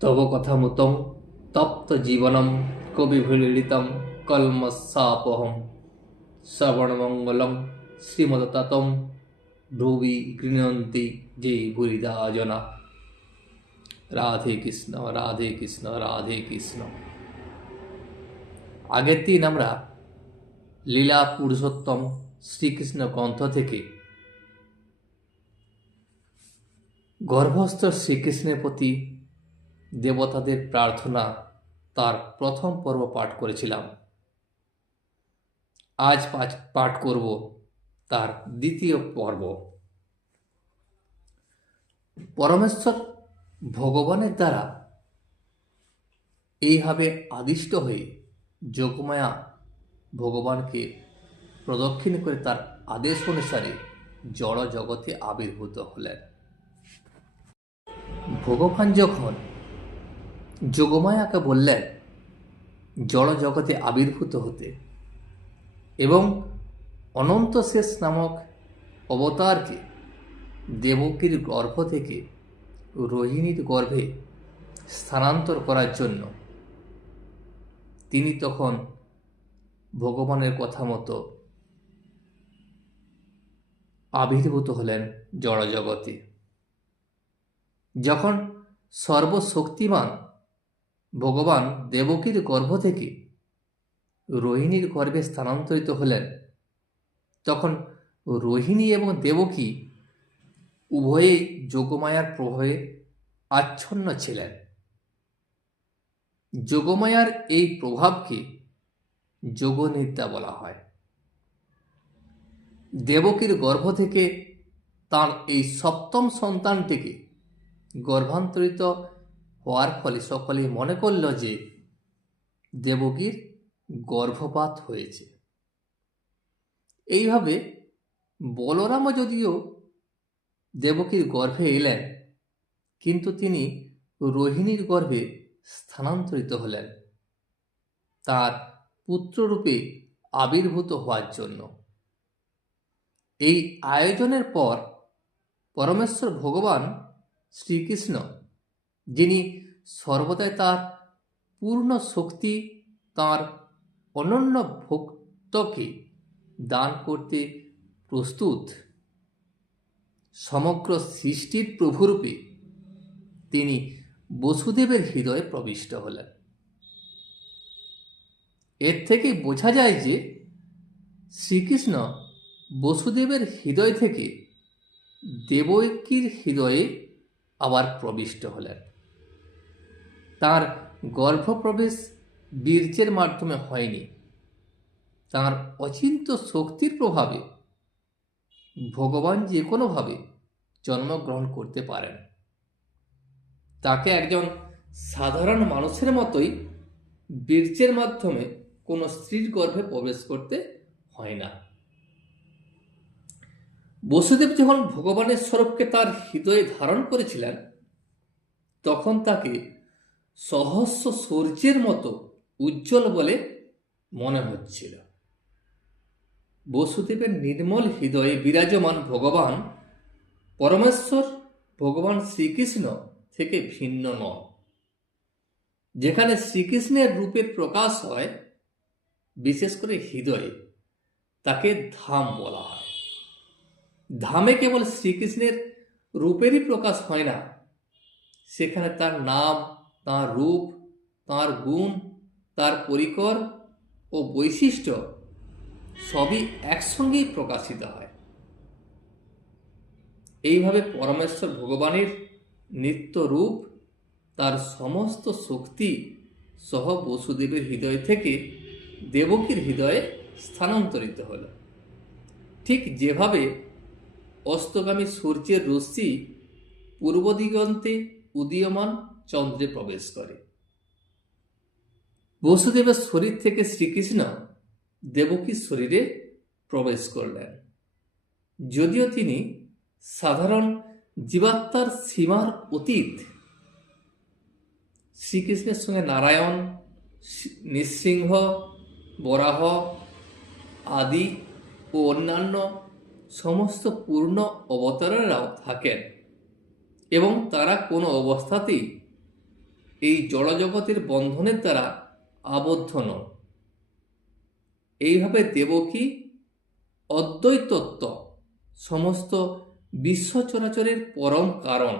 তব কথামুতং তপ্ত জীবনম কবিভিলীড়িতং কলমশাপহং শ্রবণমঙ্গলং শ্রীমদততম ভ্রুবি গৃণন্তি যে ভুরিদা জনা। রাধে কৃষ্ণ রাধে কৃষ্ণ রাধে কৃষ্ণ। আগের দিন আমরা লীলা পুরুষোত্তম শ্রীকৃষ্ণ গ্রন্থ থেকে গর্ভস্থ শ্রীকৃষ্ণের প্রতি দেবতাদের প্রার্থনা তার প্রথম পর্ব পাঠ করেছিলাম। আজ পাঠ করব তার দ্বিতীয় পর্ব। পরমেশ্বর ভগবানের দ্বারা এইভাবে আদিষ্ট হয়ে যোগমায়া ভগবানকে প্রদক্ষিণ করে তার আদেশ অনুসারে জড় জগতে আবির্ভূত হলেন। ভগবান যখন যোগমায়াকে বললেন জড় জগতে আবির্ভূত হতে এবং অনন্ত শেষ নামক অবতারকে দেবকীর গর্ভ থেকে রোহিণীর গর্ভে স্থানান্তর করার জন্য তিনি তখন ভগবানের কথা মতো আবির্ভূত হলেন জড় জগতে। যখন সর্বশক্তিমান ভগবান দেবকীর গর্ভ থেকে রোহিণীর গর্ভে স্থানান্তরিত হলেন, তখন রোহিণী এবং দেবকী উভয়েই যোগমায়ার প্রভাবে আচ্ছন্ন ছিলেন। যোগমায়ার এই প্রভাবকে যোগনিদ্রা বলা হয়। দেবকীর গর্ভ থেকে তার এই সপ্তম সন্তানটিকে গর্ভান্তরিত হওয়ার ফলে সকলেই মনে করল যে দেবকীর গর্ভপাত হয়েছে। এইভাবে বলরামও যদিও দেবকীর গর্ভে এলেন, কিন্তু তিনি রোহিণীর গর্ভে স্থানান্তরিত হলেন তার পুত্ররূপে আবির্ভূত হওয়ার জন্য। এই আয়োজনের পর পরমেশ্বর ভগবান শ্রীকৃষ্ণ, যিনি সর্বদাই তার পূর্ণ শক্তি তার অনন্য ভক্তকে দান করতে প্রস্তুত, সমগ্র সৃষ্টির প্রভুরূপে তিনি বসুদেবের হৃদয়ে প্রবিষ্ট হলেন। এর থেকে বোঝা যায় যে শ্রীকৃষ্ণ বসুদেবের হৃদয় থেকে দেবকীর হৃদয়ে আবার প্রবিষ্ট হলেন। তার গর্ভপ্রবেশ বীর্যের মাধ্যমে হয়নি, তার অচিন্ত শক্তির প্রভাবে ভগবান যে কোনোভাবে জন্মগ্রহণ করতে পারেন। তাকে একজন সাধারণ মানুষের মতোই বীর্যের মাধ্যমে কোনো স্ত্রীর গর্ভে প্রবেশ করতে হয় না। বসুদেব যখন ভগবানের স্বরূপকে তার হৃদয়ে ধারণ করেছিলেন, তখন তাকে সহস্র সূর্যের মতো উজ্জ্বল বলে মনে হচ্ছিল। বসুদেবের নির্মল হৃদয়ে বিরাজমান ভগবান পরমেশ্বর ভগবান শ্রীকৃষ্ণ থেকে ভিন্ন নন। যেখানে শ্রীকৃষ্ণের রূপের প্রকাশ হয়, বিশেষ করে হৃদয়ে, তাকে ধাম বলা হয়। ধামে কেবল শ্রীকৃষ্ণের রূপেরই প্রকাশ হয় না, সেখানে তার নাম, তার রূপ, তার গুণ, তার পরিকর ও বৈশিষ্ট্য সবই একসঙ্গেই প্রকাশিত হয়। এইভাবে পরমেশ্বর ভগবানের নিত্য রূপ তার সমস্ত শক্তি সহ বসুদেবের হৃদয় থেকে দেবকীর হৃদয়ে স্থানান্তরিত হল। ঠিক যেভাবে অস্তগামী সূর্যের রশ্মি পূর্ব দিগন্তে উদীয়মান চন্দ্রে প্রবেশ করে, বসুদেবের শরীর থেকে শ্রীকৃষ্ণ দেবকীর শরীরে প্রবেশ করলেন। যদিও তিনি সাধারণ জীবাত্মার সীমার অতীত, শ্রীকৃষ্ণের সঙ্গে নারায়ণ, নৃসিংহ, বরাহ আদি ও অন্যান্য সমস্ত পূর্ণ অবতারেরাও থাকেন এবং তারা কোনো অবস্থাতেই এই জড়জগতের বন্ধনের দ্বারা আবদ্ধ নন। এইভাবে দেবকী অদ্বৈত তত্ত্ব, সমস্ত বিশ্ব চরাচরের পরম কারণ,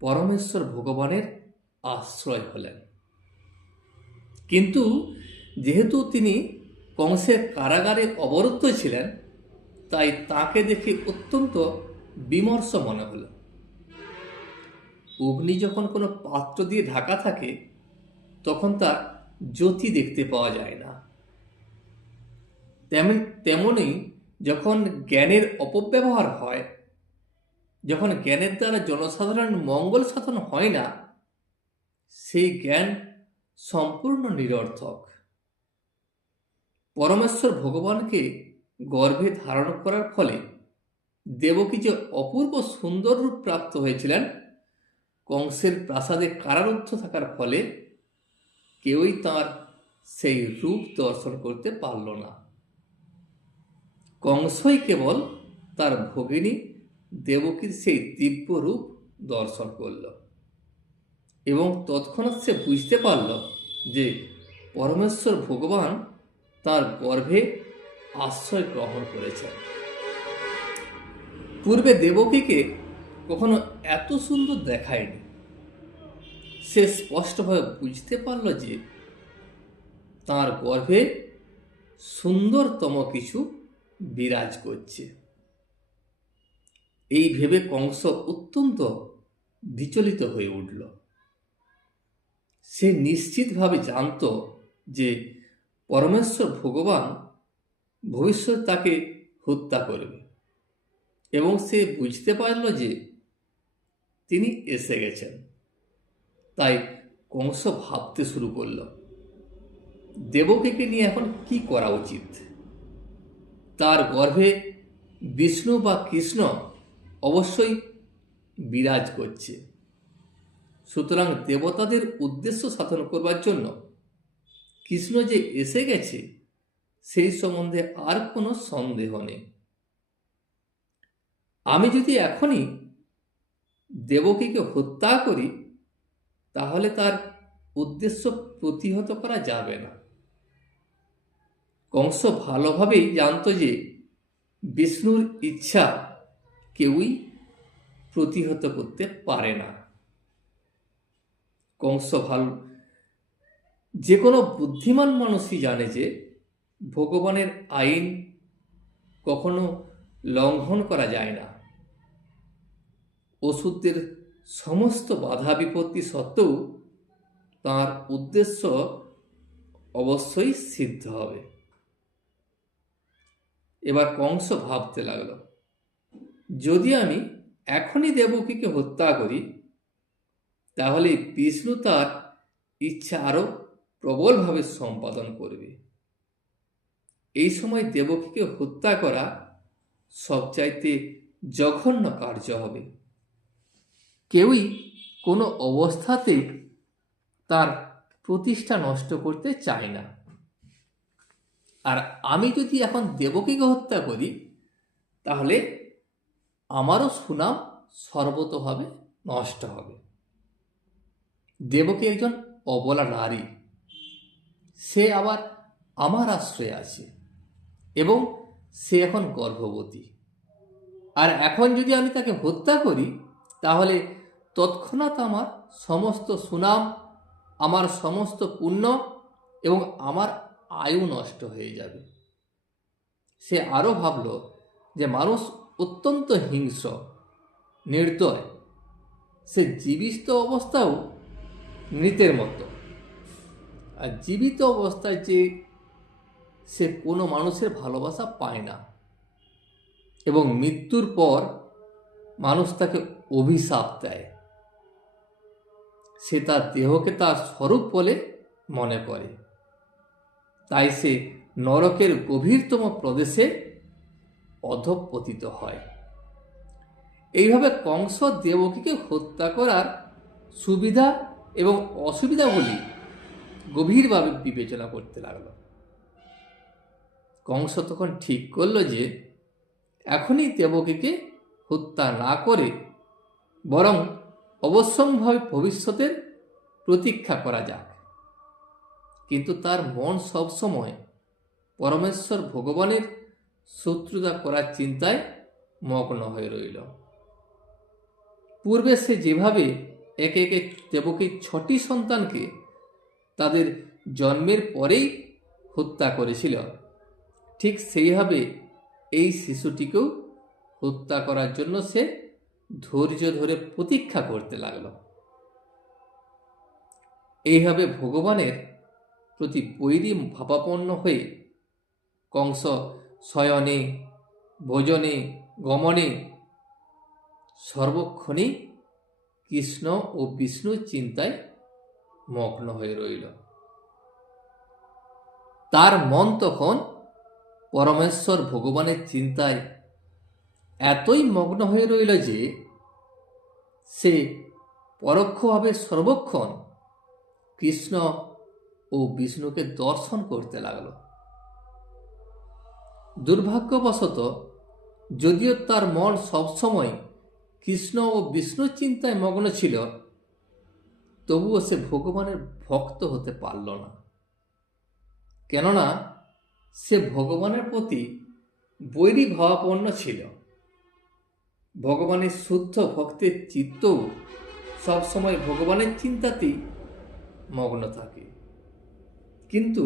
পরমেশ্বর ভগবানের আশ্রয় হলেন। কিন্তু যেহেতু তিনি কংসের কারাগারে অবরুদ্ধ ছিলেন, তাই তাকে দেখে অত্যন্ত বিমর্ষ মনে হল। অগ্নি যখন কোনো পাত্র দিয়ে ঢাকা থাকে, তখন তার জ্যোতি দেখতে পাওয়া যায় না। তেমনই যখন জ্ঞানের অপব্যবহার হয়, যখন জ্ঞানের দ্বারা জনসাধারণ মঙ্গল সাধন হয় না, সেই জ্ঞান সম্পূর্ণ নিরর্থক। পরমেশ্বর ভগবানকে গর্ভে ধারণ করার ফলে দেবকী যে অপূর্ব সুন্দর রূপ প্রাপ্ত হয়েছিলেন, কংসের প্রাসাদে কারারুদ্ধ থাকার ফলে কেউই তার সেই রূপ দর্শন করতে পারল না। কংসই কেবল তার ভগিনী দেবকীর সেই দিব্য রূপ দর্শন করল এবং তৎক্ষণাৎ সে বুঝতে পারল যে পরমেশ্বর ভগবান তার গর্ভে আশ্রয় গ্রহণ করেছেন। পূর্বে দেবকীকে কখনো এত সুন্দর দেখায়নি। সে স্পষ্টভাবে বুঝতে পারল যে তার গর্ভে সুন্দরতম কিছু বিরাজ করছে। এই ভেবে কংস অত্যন্ত বিচলিত হয়ে উঠল। সে নিশ্চিতভাবে জানত যে পরমেশ্বর ভগবান ভবিষ্যৎ তাকে হত্যা করবে এবং সে বুঝতে পারল যে তিনি এসে গেছেন। তাই কংস ভাবতে শুরু করল, দেবকীকে নিয়ে এখন কি করা উচিত। তার গর্ভে বিষ্ণু বা কৃষ্ণ অবশ্যই বিরাজ করছে, সুতরাং দেবতাদের উদ্দেশ্য সাধন করবার জন্য কৃষ্ণ যে এসে গেছে সেই সম্বন্ধে আর কোনো সন্দেহ নেই। আমি যদি এখনই দেবকীকে হত্যা করি, তাহলে তার উদ্দেশ্য প্রতিহত করা যাবে না। কংস ভালোভাবেই জানত যে বিষ্ণুর ইচ্ছা কেউই প্রতিহত করতে পারে না। কংস যে কোনো বুদ্ধিমান মানুষই জানে যে ভগবানের আইন কখনো লঙ্ঘন করা যায় না। অসুরদের সমস্ত বাধা বিপত্তি সত্ত্বেও তার উদ্দেশ্য অবশ্যই সিদ্ধ হবে। এবার কংস ভাবতে লাগল, যদি আমি এখনই দেবকীকে হত্যা করি, তাহলে বিষ্ণু তার ইচ্ছা আরো প্রবলভাবে সম্পাদন করবে। এই সময় দেবকীকে হত্যা করা সবচাইতে জঘন্য কার্য হবে। কেউই কোনো অবস্থাতেই তার প্রতিষ্ঠা নষ্ট করতে চায় না। আর আমি যদি এখন দেবকীকে হত্যা করি, তাহলে আমারও সুনাম সর্বতোভাবে নষ্ট হবে। দেবকী একজন অবলা নারী, সে আবার আমার আশ্রয়ে আছে এবং সে এখন গর্ভবতী। আর এখন যদি আমি তাকে হত্যা করি, তাহলে তৎক্ষণাৎ আমার সমস্ত সুনাম, আমার সমস্ত পুণ্য এবং আমার আয়ু নষ্ট হয়ে যাবে। সে আরও ভাবল যে মানুষ অত্যন্ত হিংস্র, নির্দয়। সে জীবিত অবস্থাও মৃতের মতো, আর জীবিত অবস্থায় যে সে কোনো মানুষের ভালোবাসা পায় না এবং মৃত্যুর পর মানুষ তাকে অভিশাপ দেয়। সে তার দেহকে তার স্বরূপ বলে মনে করে, তাই সে নরকের গভীরতম প্রদেশে অধঃপতিত হয়। এইভাবে কংস দেবকীকে হত্যা করার সুবিধা এবং অসুবিধাগুলি গভীরভাবে বিবেচনা করতে লাগলো। কংস তখন ঠিক করল যে এখনই দেবকীকে হত্যা না করে বরং অবশ্যম্ভাবী ভবিষ্যতের প্রতীক্ষা করা যাক। কিন্তু তার মন সবসময় পরমেশ্বর ভগবানের শত্রুতা করার চিন্তায় মগ্ন হয়ে রইল। পূর্বে সে যেভাবে একে একে দেবকীর 6টি সন্তানকে তাদের জন্মের পরেই হত্যা করেছিল, ঠিক সেইভাবে এই শিশুটিকেও হত্যা করার জন্য সে ধৈর্য ধরে প্রতীক্ষা করতে লাগলো। এইভাবে ভগবানের প্রতি বৈরী ভাবাপন্ন হয়ে কংস শয়নে ভোজনে গমনে সর্বক্ষণই কৃষ্ণ ও বিষ্ণুর চিন্তায় মগ্ন হয়ে রইল। তার মন তখন পরমেশ্বর ভগবানের চিন্তায় এতই মগ্ন হয়ে রইল যে সে পরোক্ষভাবে সর্বক্ষণ কৃষ্ণ ও বিষ্ণুকে দর্শন করতে লাগল। দুর্ভাগ্যবশত যদিও তার মন সবসময় কৃষ্ণ ও বিষ্ণুর চিন্তায় মগ্ন ছিল, তবুও সে ভগবানের ভক্ত হতে পারল না। কেননা সে ভগবানের প্রতি বৈরী ভাবাপন্ন ছিল। ভগবানের শুদ্ধ ভক্তের চিত্তও সবসময় ভগবানের চিন্তাতেই মগ্ন থাকে, কিন্তু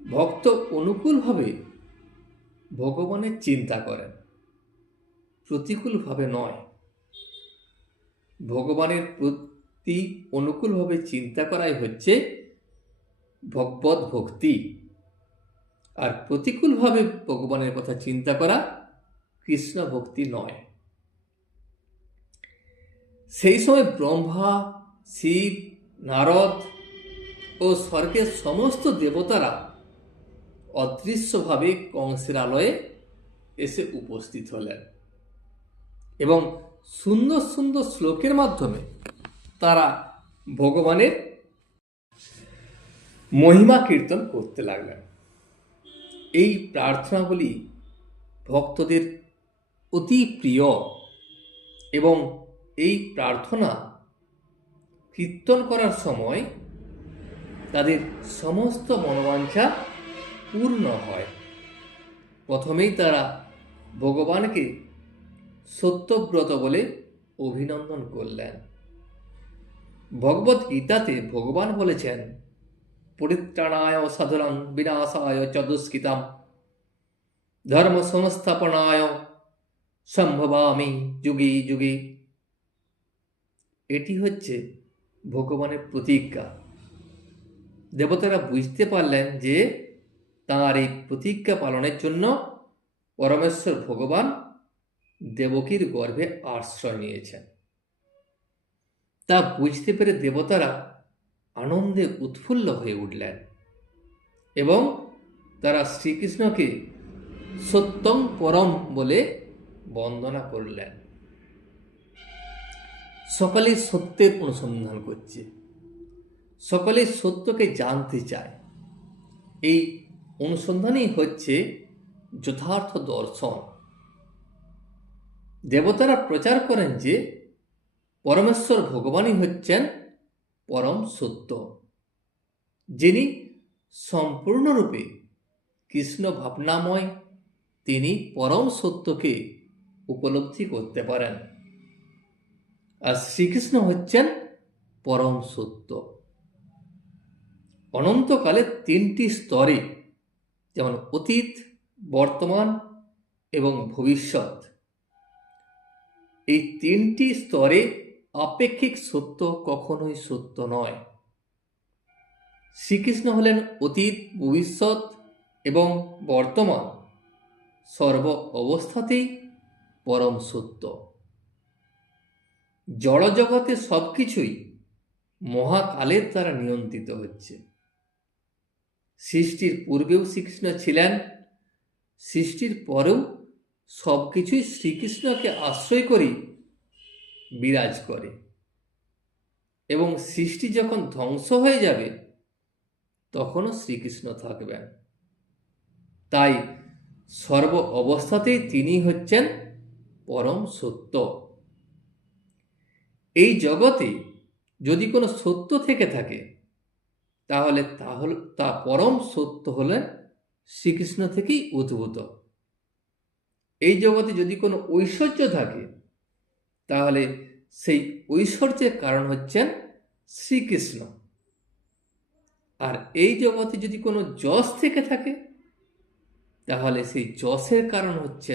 ভক্ত অনুকূলভাবে ভগবানের চিন্তা করেন, প্রতিকূলভাবে নয়। ভগবানের প্রতি অনুকূলভাবে চিন্তা করাই হচ্ছে ভগবত ভক্তি, আর প্রতিকূলভাবে ভগবানের কথা চিন্তা করা কৃষ্ণ ভক্তি নয়। সেই সময় ব্রহ্মা, শিব, নারদ ও স্বর্গের সমস্ত দেবতারা অদৃশ্যভাবে কংসের আলয়ে এসে উপস্থিত হলেন এবং সুন্দর সুন্দর শ্লোকের মাধ্যমে তারা ভগবানের মহিমা কীর্তন করতে লাগলেন। এই প্রার্থনাগুলি ভক্তদের অতি প্রিয় এবং এই প্রার্থনা কীর্তন করার সময় তাদের সমস্ত মনোবাঞ্ছা পূর্ণ হয়। প্রথমেই তারা ভগবানকে সত্যব্রত বলে অভিনন্দন করলেন। ভগবত গীতাতে ভগবান বলেছেন, পরিত্রাণায় সাধনাং বিনাশায় চ দুষ্কৃতাম ধর্ম সংস্থাপনায় সম্ভবামি যুগে যুগে। এটি হচ্ছে ভগবানের প্রতিজ্ঞা। দেবতারা বুঝতে পারলেন যে তাঁর এই প্রতিজ্ঞা পালনের জন্য পরমেশ্বর ভগবান দেবকীর গর্ভে আশ্রয় নিয়েছেন। তা বুঝতে পেরে দেবতারা আনন্দে উৎফুল্ল হয়ে উঠলেন এবং তারা শ্রীকৃষ্ণকে সত্যং পরম বলে বন্দনা করলেন। সকলেই সত্যের অনুসন্ধান করছে, সকলেই সত্যকে জানতে চায়। এই অনুসন্ধানই হচ্ছে যথার্থ দর্শন। দেবতারা প্রচার করেন যে পরমেশ্বর ভগবানই হচ্ছেন পরম সত্য, যিনি সম্পূর্ণরূপে কৃষ্ণ ভাবনাময়। তিনি পরম সত্যকে উপলব্ধি করতে পারেন, আর শ্রীকৃষ্ণ হচ্ছেন পরম সত্য। অনন্তকালে 3টি স্তরে, যেমন অতীত, বর্তমান এবং ভবিষ্যৎ, এই 3টি স্তরে আপেক্ষিক সত্য কখনোই সত্য নয়। শ্রীকৃষ্ণ হলেন অতীত, ভবিষ্যৎ এবং বর্তমান সর্ব অবস্থাতেই পরম সত্য। জড়জগতে সবকিছুই মহাকালের দ্বারা নিয়ন্ত্রিত হচ্ছে। সৃষ্টির পূর্বেও শ্রীকৃষ্ণ ছিলেন, সৃষ্টির পরেও সবকিছুই শ্রীকৃষ্ণকে আশ্রয় করে বিরাজ করে, এবং সৃষ্টি যখন ধ্বংস হয়ে যাবে তখনও শ্রীকৃষ্ণ থাকবেন। তাই সর্ব অবস্থাতেই তিনি হচ্ছেন পরম সত্য। এই জগতে যদি কোনো সত্য থেকে থাকে তাহলে তা পরম সত্য হলেন শ্রীকৃষ্ণ থেকেই উদ্ভূত। এই জগতে যদি কোনো ঐশ্বর্য থাকে তাহলে সেই ঐশ্বর্যের কারণ হচ্ছেন শ্রীকৃষ্ণ। আর এই জগতে যদি কোনো যশ থেকে থাকে তাহলে সেই যশের কারণ হচ্ছে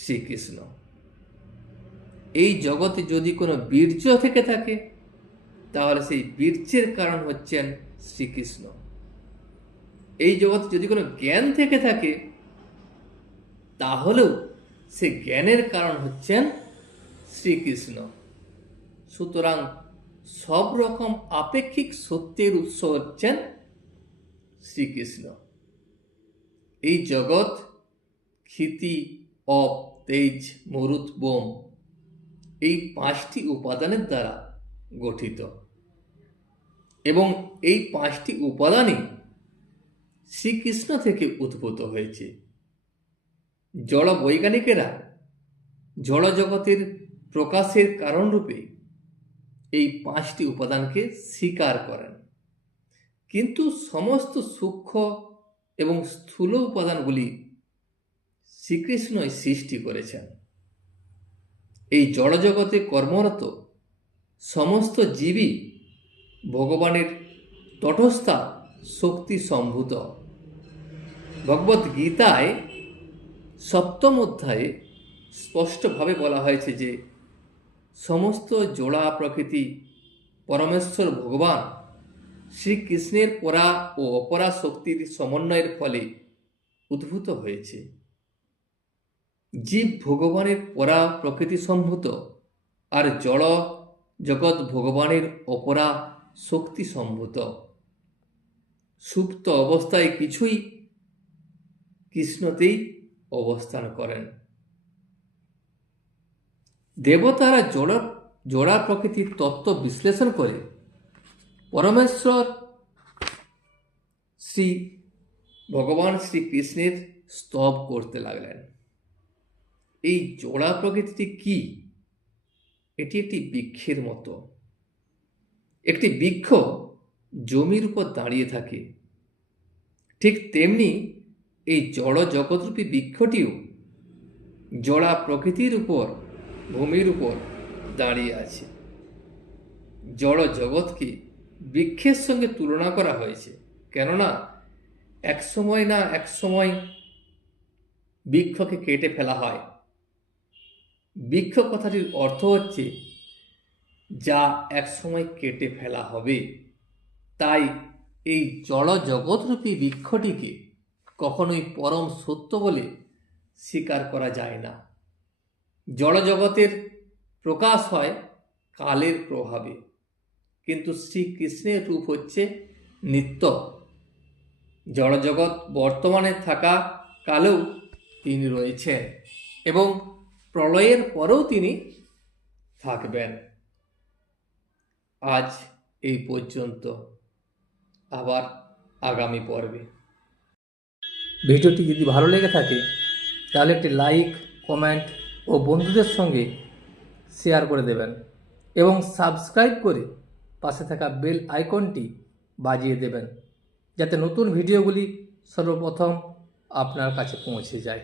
শ্রীকৃষ্ণ। এই জগতে যদি কোনো বীর্য থেকে থাকে তাহলে সেই বীর্যের কারণ হচ্ছেন শ্রীকৃষ্ণ। এই জগতে যদি কোনো জ্ঞান থেকে থাকে তাহলেও সে জ্ঞানের কারণ হচ্ছেন শ্রীকৃষ্ণ। সুতরাং সব রকম আপেক্ষিক সত্যের উৎস হচ্ছেন শ্রীকৃষ্ণ। এই জগৎ ক্ষিতি, অপ, তেজ, মরুত, বোম এই 5টি উপাদানের দ্বারা গঠিত এবং এই 5টি উপাদানই শ্রীকৃষ্ণ থেকে উদ্ভূত হয়েছে। জড় বৈজ্ঞানিকেরা জড় জগতের প্রকাশের কারণরূপে এই 5টি উপাদানকে স্বীকার করেন, কিন্তু সমস্ত সূক্ষ্ম এবং স্থূল উপাদানগুলি শ্রীকৃষ্ণই সৃষ্টি করেছেন। এই জড়জগতে কর্মরত সমস্ত জীবই ভগবানের তটস্থা শক্তি সম্ভূত। ভগবত গীতায় 7ম অধ্যায়ে স্পষ্টভাবে বলা হয়েছে যে সমস্ত জোড়া প্রকৃতি পরমেশ্বর ভগবান শ্রীকৃষ্ণের পরা ও অপরা শক্তির সমন্বয়ের ফলে উদ্ভূত হয়েছে। জীব ভগবানের পরা প্রকৃতি সম্ভূত আর জড় জগৎ ভগবানের অপরা শক্তি সম্ভূত। সুপ্ত অবস্থায় কিছুই কৃষ্ণতেই অবস্থান করেন। দেবতারা জোড়া প্রকৃতির তত্ত্ব বিশ্লেষণ করে পরমেশ্বর ভগবান শ্রীকৃষ্ণের স্তব করতে লাগলেন। এই জোড়া প্রকৃতিটি কি? এটি একটি বৃক্ষের মতো। একটি বৃক্ষ জমির উপর দাঁড়িয়ে থাকে, ঠিক তেমনি এই জড় জগৎরূপী বৃক্ষটিও জোড়া প্রকৃতির উপর, ভূমির উপর দাঁড়িয়ে আছে। জড় জগৎকে বৃক্ষের সঙ্গে তুলনা করা হয়েছে, কেননা এক সময় বৃক্ষকে কেটে ফেলা হয়। বৃক্ষ কথাটির অর্থ হচ্ছে যা এক সময় কেটে ফেলা হবে। তাই এই জড় জগৎরূপী বৃক্ষটিকে কখনোই পরম সত্য বলে স্বীকার করা যায় না। জড় জগতের প্রকাশ হয় কালের প্রভাবে, কিন্তু শ্রীকৃষ্ণের রূপ হচ্ছে নিত্য। জড় জগৎ বর্তমানে থাকা কালেও তিনি রয়েছেন এবং প্রলয়ের পরেও তিনি থাকবেন। আজ এই পর্যন্ত, আবার আগামী পর্বে। ভিডিওটি যদি ভালো লেগে থাকে তাহলে একটি লাইক, কমেন্ট ও বন্ধুদের সঙ্গে শেয়ার করে দেবেন এবং সাবস্ক্রাইব করে পাশে থাকা বেল আইকনটি বাজিয়ে দেবেন, যাতে নতুন ভিডিওগুলি সর্বপ্রথম আপনার কাছে পৌঁছে যায়।